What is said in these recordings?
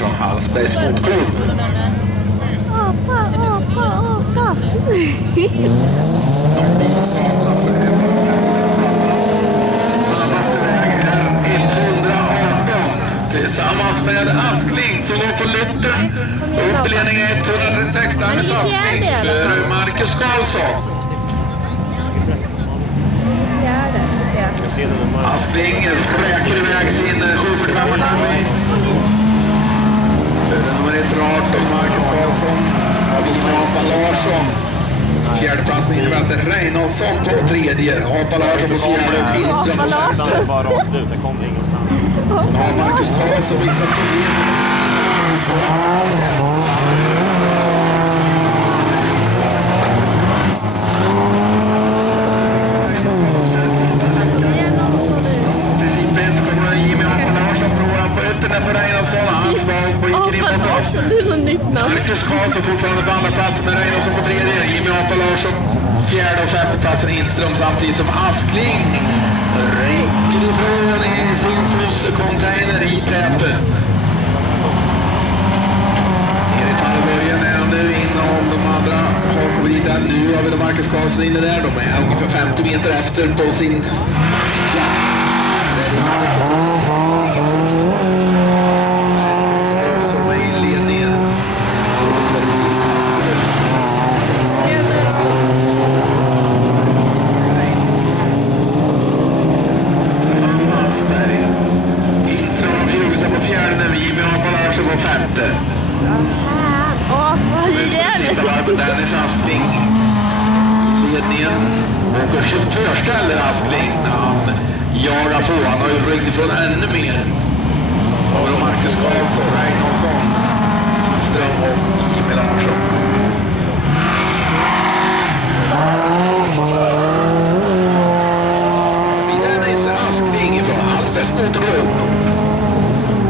från Hallsbergs fotklubb. Apa. Tillsammans med Askling som går på Lutten. Uppledning 136 där med Askling för Marcus Karlsson. Askling räcker iväg sin 745-arna. Nummer 118 Marcus Karlsson. Apa Larsson. Fjärdeplatsen innebär att Reinholdsson på tredje. Apa Larsson på fjärde och Lindström på femte. Sen har Marcus Karlsson visat problem. Marcus Karlsson fortfarande på andra platsen med Reinholdsson på tredje. Jimmy Apa Larsson fjärde och femte platsen Lindström samtidigt som Askling räcker ifrån i sin container i Täpe. Erik Hallbergen är nu inom de andra har kommit dit där. Nu har vi Marcus Karlsson inne där. De är ungefär 50 meter efter på sin Dennis Askling ledningen och chaufförställer Askling när han jagar på. Han har ju ryckt ifrån ännu mer. Så har vi Marcus Karlsson, Reinholdsson, Ström och Jimmy Larsson. Dennis Askling från Hallsbergs motorklubb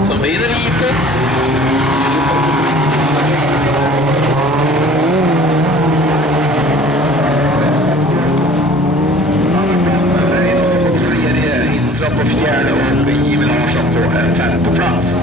som vinner hitet. På fjärde och Jimmy Larsson på en femte plats.